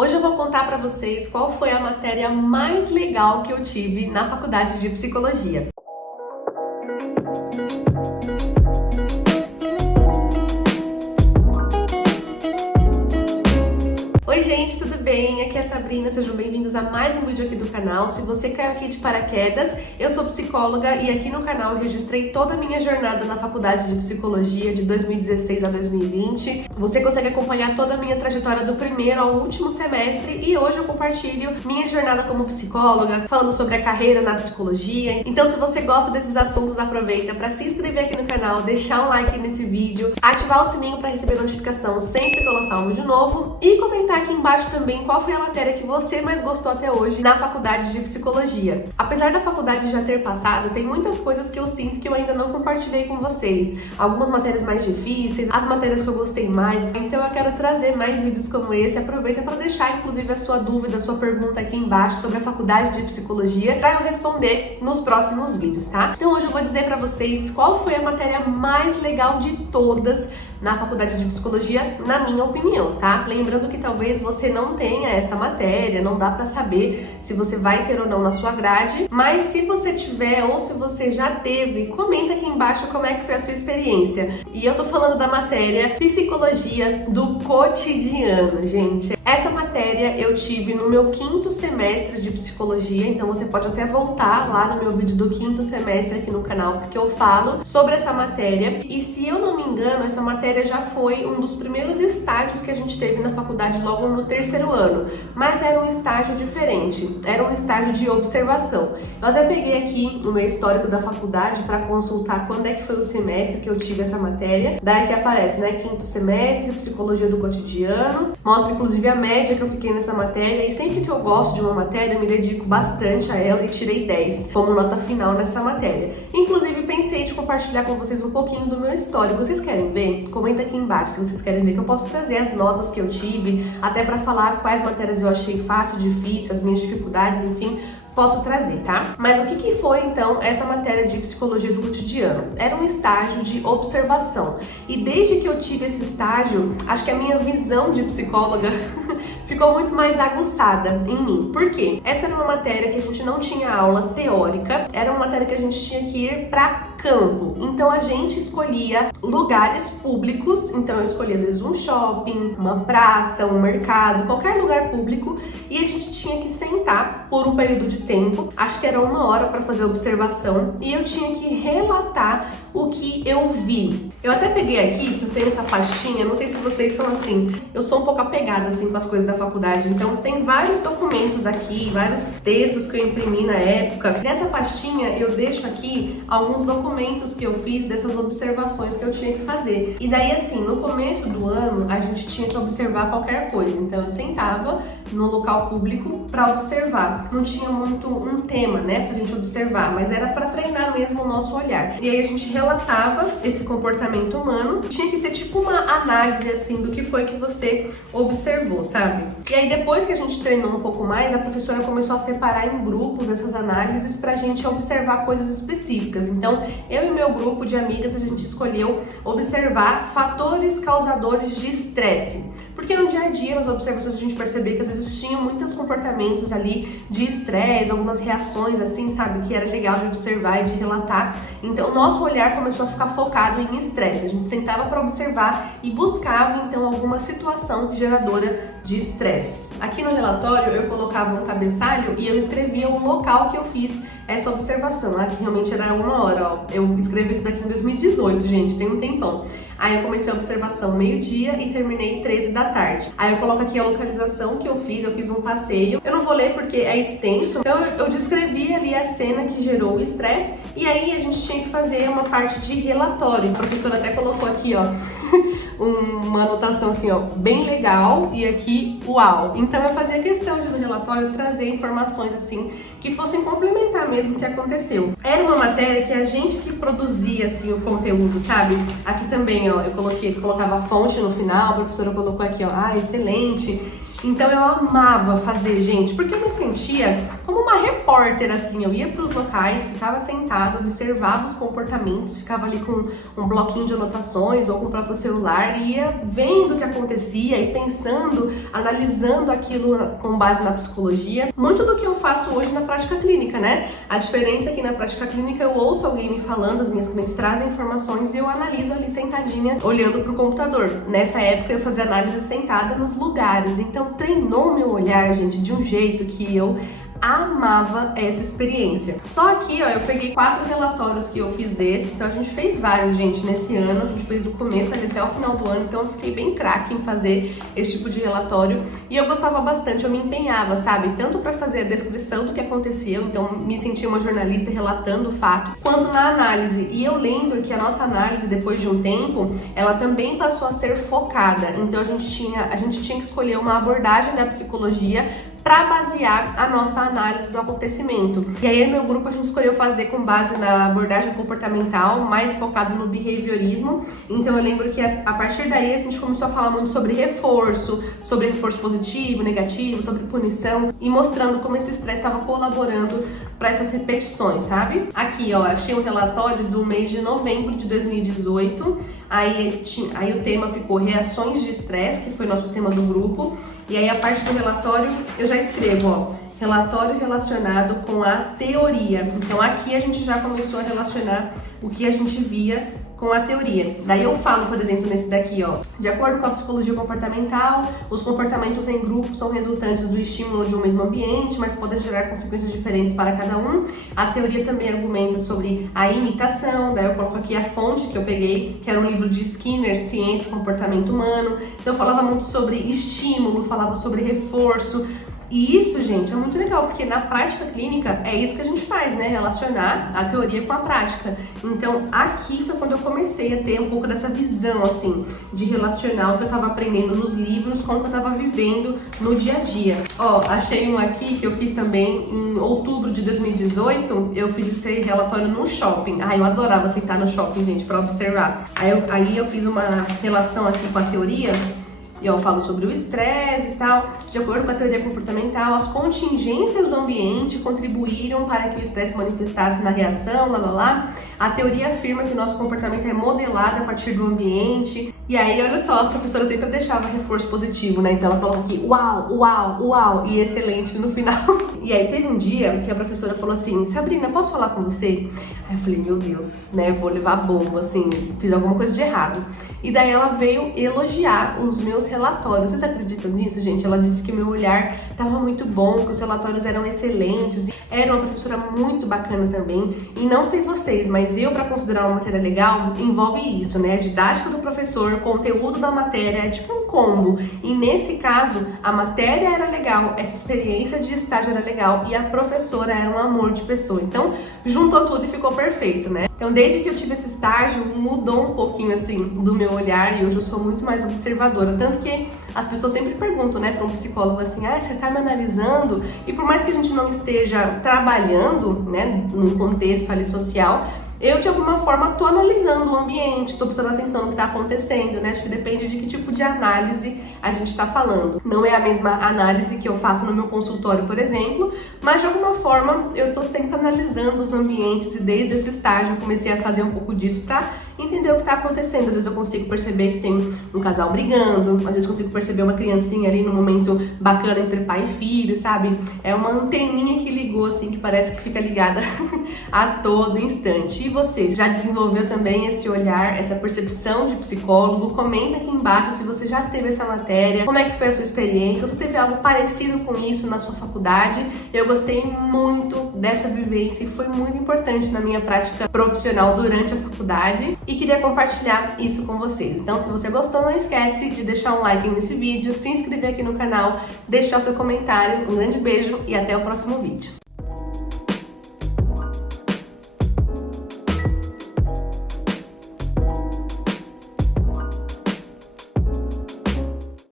Hoje eu vou contar para vocês qual foi a matéria mais legal que eu tive na faculdade de psicologia. Oi gente, tudo bem? Aqui é a Sabrina, sejam bem-vindos a mais um vídeo aqui do canal. Se você caiu aqui de paraquedas, eu sou psicóloga e aqui no canal eu registrei toda a minha jornada na faculdade de psicologia de 2016 a 2020. Você consegue acompanhar toda a minha trajetória do primeiro ao último semestre e hoje eu compartilho minha jornada como psicóloga, falando sobre a carreira na psicologia. Então se você gosta desses assuntos, aproveita para se inscrever aqui no canal, deixar um like nesse vídeo, ativar o sininho para receber notificação sempre que eu lançar um vídeo novo e comentar aqui embaixo também qual foi a matéria que você mais gostou até hoje na faculdade de psicologia. Apesar da faculdade já ter passado, tem muitas coisas que eu sinto que eu ainda não compartilhei com vocês. Algumas matérias mais difíceis, as matérias que eu gostei mais. Então eu quero trazer mais vídeos como esse. Aproveita para deixar inclusive a sua dúvida, a sua pergunta aqui embaixo sobre a faculdade de psicologia para eu responder nos próximos vídeos, tá? Então hoje eu vou dizer para vocês qual foi a matéria mais legal de todas na faculdade de psicologia, na minha opinião, tá? Lembrando que talvez você não tenha essa matéria, não dá pra saber se você vai ter ou não na sua grade, mas se você tiver ou se você já teve, comenta aqui embaixo como é que foi a sua experiência. E eu tô falando da matéria Psicologia do Cotidiano, gente. Essa matéria eu tive no meu 5º semestre de psicologia, então você pode até voltar lá no meu vídeo do 5º semestre aqui no canal, porque eu falo sobre essa matéria. E se eu não me engano, essa matéria já foi um dos primeiros estágios que a gente teve na faculdade logo no 3º ano, mas era um estágio diferente, era um estágio de observação. Eu até peguei aqui no meu histórico da faculdade para consultar quando é que foi o semestre que eu tive essa matéria. Daí que aparece, né, 5º semestre, Psicologia do Cotidiano, mostra inclusive a média que eu fiquei nessa matéria e sempre que eu gosto de uma matéria eu me dedico bastante a ela e tirei 10 como nota final nessa matéria. Inclusive pensei em compartilhar com vocês um pouquinho do meu histórico. Vocês querem ver? Comenta aqui embaixo se vocês querem ver, que eu posso trazer as notas que eu tive, até para falar quais matérias eu achei fácil, difícil, as minhas dificuldades, enfim, posso trazer, tá? Mas o que foi então essa matéria de Psicologia do Cotidiano? Era um estágio de observação. E desde que eu tive esse estágio, acho que a minha visão de psicóloga ficou muito mais aguçada em mim. Por quê? Essa era uma matéria que a gente não tinha aula teórica, era uma matéria que a gente tinha que ir para campo. Então a gente escolhia lugares públicos, então eu escolhia às vezes um shopping, uma praça, um mercado, qualquer lugar público, e a gente tinha que sentar por um período de tempo, acho que era 1 hora para fazer observação, e eu tinha que relatar o que eu vi. Eu até peguei aqui, que eu tenho essa pastinha, não sei se vocês são assim, eu sou um pouco apegada assim com as coisas da faculdade, então tem vários documentos aqui, vários textos que eu imprimi na época. Nessa pastinha eu deixo aqui alguns documentos que eu fiz dessas observações que eu tinha que fazer. E daí assim, no começo do ano a gente tinha que observar qualquer coisa, então eu sentava no local público para observar. Não tinha muito um tema, né, pra gente observar, mas era para treinar mesmo o nosso olhar. E aí a gente relatava esse comportamento humano, tinha que ter tipo uma análise assim do que foi que você observou, sabe? E aí depois que a gente treinou um pouco mais, a professora começou a separar em grupos essas análises pra gente observar coisas específicas. Então, eu e meu grupo de amigas, a gente escolheu observar fatores causadores de estresse. Porque no dia a dia, nas observações, a gente percebia que às vezes tinham muitos comportamentos ali de estresse, algumas reações assim, sabe, que era legal de observar e de relatar. Então, o nosso olhar começou a ficar focado em estresse. A gente sentava para observar e buscava, então, alguma situação geradora de estresse. Aqui no relatório, eu colocava um cabeçalho e eu escrevia o local que eu fiz essa observação, né, que realmente era 1 hora, ó. Eu escrevi isso daqui em 2018, gente, tem um tempão. Aí eu comecei a observação meio-dia e terminei 13 da tarde. Aí eu coloco aqui a localização que eu fiz um passeio. Eu não vou ler porque é extenso, então eu descrevi ali a cena que gerou o estresse e aí a gente tinha que fazer uma parte de relatório. A professora até colocou aqui, ó, uma anotação assim, ó, bem legal e aqui, uau. Então eu fazia questão de no relatório trazer informações assim que fossem complementar mesmo o que aconteceu. Era uma matéria que a gente que produzia assim o conteúdo, sabe? Aqui também, ó, eu colocava a fonte no final, a professora colocou aqui, ó, excelente. Então eu amava fazer, gente, porque eu me sentia como uma repórter, assim. Eu ia para os locais, ficava sentada, observava os comportamentos, ficava ali com um bloquinho de anotações ou com o próprio celular e ia vendo o que acontecia e pensando, analisando aquilo com base na psicologia. Muito do que eu faço hoje na prática clínica, né? A diferença é que na prática clínica eu ouço alguém me falando, as minhas clientes trazem informações e eu analiso ali sentadinha, olhando para o computador. Nessa época eu fazia análise sentada nos lugares, então treinou meu olhar, gente, de um jeito que eu amava essa experiência. Só aqui, ó, eu peguei 4 relatórios que eu fiz desse, então a gente fez vários, gente, nesse ano, a gente fez do começo ali até o final do ano, então eu fiquei bem craque em fazer esse tipo de relatório e eu gostava bastante, eu me empenhava, sabe, tanto para fazer a descrição do que aconteceu, então me sentia uma jornalista relatando o fato, quanto na análise. E eu lembro que a nossa análise, depois de um tempo, ela também passou a ser focada, então a gente tinha que escolher uma abordagem da psicologia para basear a nossa análise do acontecimento. E aí, meu grupo, a gente escolheu fazer com base na abordagem comportamental, mais focado no behaviorismo. Então, eu lembro que a partir daí a gente começou a falar muito sobre reforço positivo, negativo, sobre punição e mostrando como esse estresse estava colaborando para essas repetições, sabe? Aqui, ó, achei um relatório do mês de novembro de 2018. Aí o tema ficou reações de estresse, que foi nosso tema do grupo. E aí a parte do relatório eu já escrevo, ó, relatório relacionado com a teoria. Então aqui a gente já começou a relacionar o que a gente via com a teoria. Daí eu falo, por exemplo, nesse daqui, ó, de acordo com a psicologia comportamental, os comportamentos em grupo são resultantes do estímulo de um mesmo ambiente, mas podem gerar consequências diferentes para cada um. A teoria também argumenta sobre a imitação, daí eu coloco aqui a fonte que eu peguei, que era um livro de Skinner, Ciência e Comportamento Humano. Então eu falava muito sobre estímulo, falava sobre reforço. E isso, gente, é muito legal, porque na prática clínica é isso que a gente faz, né? Relacionar a teoria com a prática. Então, aqui foi quando eu comecei a ter um pouco dessa visão, assim, de relacionar o que eu tava aprendendo nos livros com o que eu tava vivendo no dia a dia. Ó, achei um aqui que eu fiz também em outubro de 2018. Eu fiz esse relatório no shopping. Ai, eu adorava sentar no shopping, gente, pra observar. Aí eu fiz uma relação aqui com a teoria. E eu falo sobre o estresse e tal. De acordo com a teoria comportamental, as contingências do ambiente contribuíram para que o estresse se manifestasse na reação, A teoria afirma que o nosso comportamento é modelado a partir do ambiente. E aí, olha só, a professora sempre deixava reforço positivo, né? Então ela coloca aqui, uau, uau, uau, e excelente no final. E aí teve um dia que a professora falou assim, Sabrina, posso falar com você? Aí eu falei, meu Deus, né, vou levar bomba, assim, fiz alguma coisa de errado. E daí ela veio elogiar os meus relatórios. Vocês acreditam nisso, gente? Ela disse que o meu olhar estava muito bom, que os relatórios eram excelentes. Era uma professora muito bacana também. E não sei vocês, mas eu, para considerar uma matéria legal, envolve isso, né? A didática do professor, conteúdo da matéria, é tipo um combo. E nesse caso, a matéria era legal, essa experiência de estágio era legal e a professora era um amor de pessoa. Então, juntou tudo e ficou perfeito, né? Então, desde que eu tive esse estágio, mudou um pouquinho, assim, do meu olhar e hoje eu sou muito mais observadora. Tanto que as pessoas sempre perguntam, né, para um psicólogo assim, você tá me analisando? E por mais que a gente não esteja trabalhando, né, num contexto ali social, eu, de alguma forma, tô analisando o ambiente, tô prestando atenção no que tá acontecendo, né? Acho que depende de que tipo de análise a gente tá falando. Não é a mesma análise que eu faço no meu consultório, por exemplo, mas de alguma forma eu tô sempre analisando os ambientes e desde esse estágio eu comecei a fazer um pouco disso pra entender o que tá acontecendo. Às vezes eu consigo perceber que tem um casal brigando, às vezes eu consigo perceber uma criancinha ali no momento bacana entre pai e filho, sabe? É uma anteninha que ligou, assim, que parece que fica ligada a todo instante. E você, já desenvolveu também esse olhar, essa percepção de psicólogo? Comenta aqui embaixo se você já teve essa matéria, como é que foi a sua experiência, ou se teve algo parecido com isso na sua faculdade. Eu gostei muito dessa vivência e foi muito importante na minha prática profissional durante a faculdade e queria compartilhar isso com vocês. Então, se você gostou, não esquece de deixar um like nesse vídeo, se inscrever aqui no canal, deixar o seu comentário. Um grande beijo e até o próximo vídeo.